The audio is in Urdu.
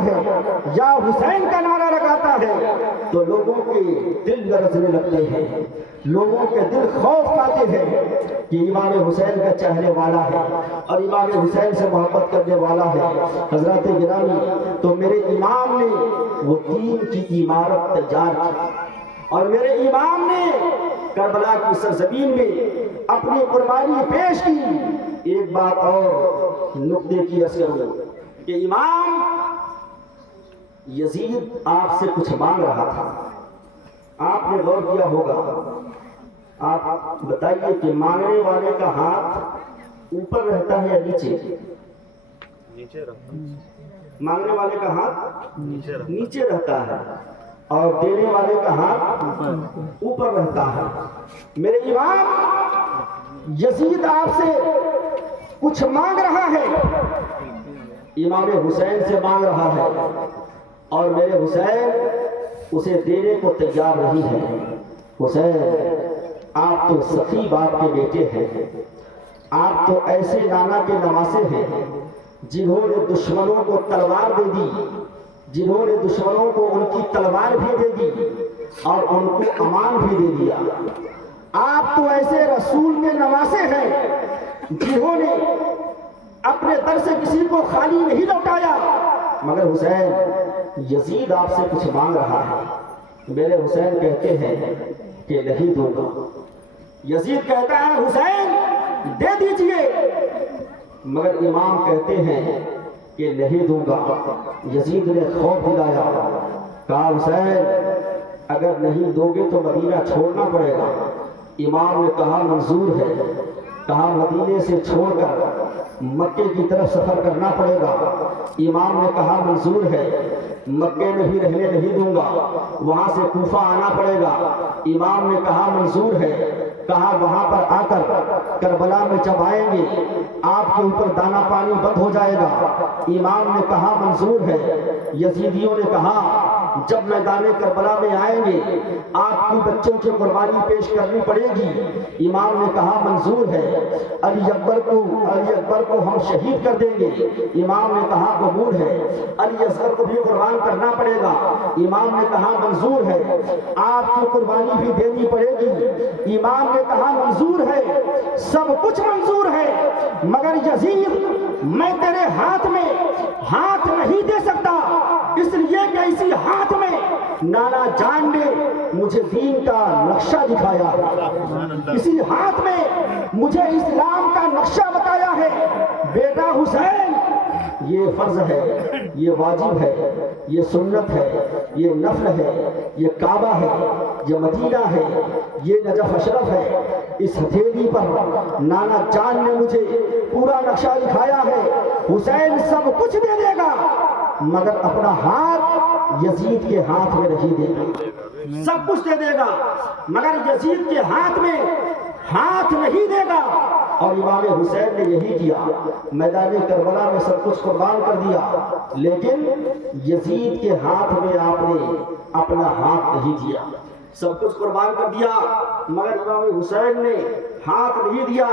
لگاتا ہے یا حسین کا نعرہ لگاتا ہے تو لوگوں کے دل لرزنے لگتے ہیں، لوگوں کے دل خوف پاتے ہیں کہ امام حسین کا چاہنے والا ہے اور امام حسین سے محبت کرنے والا ہے۔ حضرات گرامی، تو میرے امام نے وہ دین کی عمارت تیار کی اور میرے امام نے کربلا کی سرزمین میں اپنی قربانی پیش کی۔ ایک بات اور نقطے کی عرض کروں کہ امام یزید آپ سے کچھ مانگ رہا تھا، آپ نے غور کیا ہوگا۔ آپ بتائیے کہ مانگنے والے کا ہاتھ اوپر رہتا ہے یا نیچے؟ مانگنے والے کا ہاتھ نیچے رہتا ہے اور دینے والے کا ہاتھ اوپر رہتا ہے۔ میرے امام یزید آپ سے کچھ مانگ رہا ہے، امام حسین سے مانگ رہا ہے اور میرے حسین اسے دینے کو تیار نہیں ہے۔ حسین، آپ تو سخی باپ کے بیٹے ہیں، آپ تو ایسے نانا کے نواسے ہیں جنہوں نے دشمنوں کو تلوار دے دی، جنہوں نے دشمنوں کو ان کی تلوار بھی دے دی اور ان کو امان بھی دے دیا۔ آپ تو ایسے رسول کے نواسے ہیں جنہوں نے اپنے در سے کسی کو خالی نہیں لوٹایا۔ مگر حسین، یزید آپ سے کچھ مانگ رہا ہے۔ میرے حسین کہتے ہیں کہ نہیں دوں گا۔ یزید کہتا ہے حسین دے دیجئے، مگر امام کہتے ہیں کہ نہیں دوں گا۔ یزید نے خوف دلایا، کہا حسین اگر نہیں دو گے تو مدینہ چھوڑنا پڑے گا۔ امام نے کہا منظور ہے، کہا مدینے سے چھوڑ کر مکے کی طرف سفر کرنا پڑے گا۔ امام نے کہا منظور ہے، مکے میں بھی رہنے نہیں دوں گا، وہاں سے کوفہ آنا پڑے گا۔ امام نے کہا منظور ہے، کہا وہاں پر آ کر کربلا میں جب آئیں گے آپ کے اوپر دانا پانی بند ہو جائے گا۔ امام نے کہا منظور ہے۔ یزیدیوں نے کہا جب میدان کربلا میں آئیں گے آپ کی بچوں کی قربانی پیش کرنی پڑے گی۔ امام نے کہا منظور ہے۔ علی اکبر کو ہم شہید کر دیں گے۔ امام نے کہا قبول ہے۔ علی اصغر کو بھی قربان کرنا پڑے گا۔ امام نے کہا منظور ہے۔ آپ کی قربانی بھی دینی پڑے گی۔ امام نے کہا منظور ہے، سب کچھ منظور ہے، مگر یزید میں تیرے ہاتھ میں ہاتھ نہیں دے سکتا، اس لیے کہ اسی ہاتھ میں نانا جان نے مجھے دین کا نقشہ دکھایا ہے، اسی ہاتھ میں مجھے اسلام کا نقشہ بتایا ہے۔ بیٹا حسین، یہ فرض ہے، یہ واجب ہے، یہ سنت ہے، یہ نفل ہے، یہ کعبہ ہے، یہ مدینہ ہے، یہ نجف اشرف ہے۔ اس ہتھیلی پر نانا جان نے مجھے پورا نقشہ دکھایا ہے۔ حسین سب کچھ دے دے گا مگر اپنا ہاتھ یزید کے ہاتھ میں نہیں دے گا۔ سب کچھ دے دے گا مگر یزید کے ہاتھ میں ہاتھ نہیں دے گا۔ اور امام حسین نے یہی کیا، میدان کربلا میں سب کچھ قربان کر دیا، لیکن یزید کے ہاتھ میں آپ نے اپنا ہاتھ نہیں دیا۔ سب کچھ قربان کر دیا مگر امام حسین نے ہاتھ نہیں دیا۔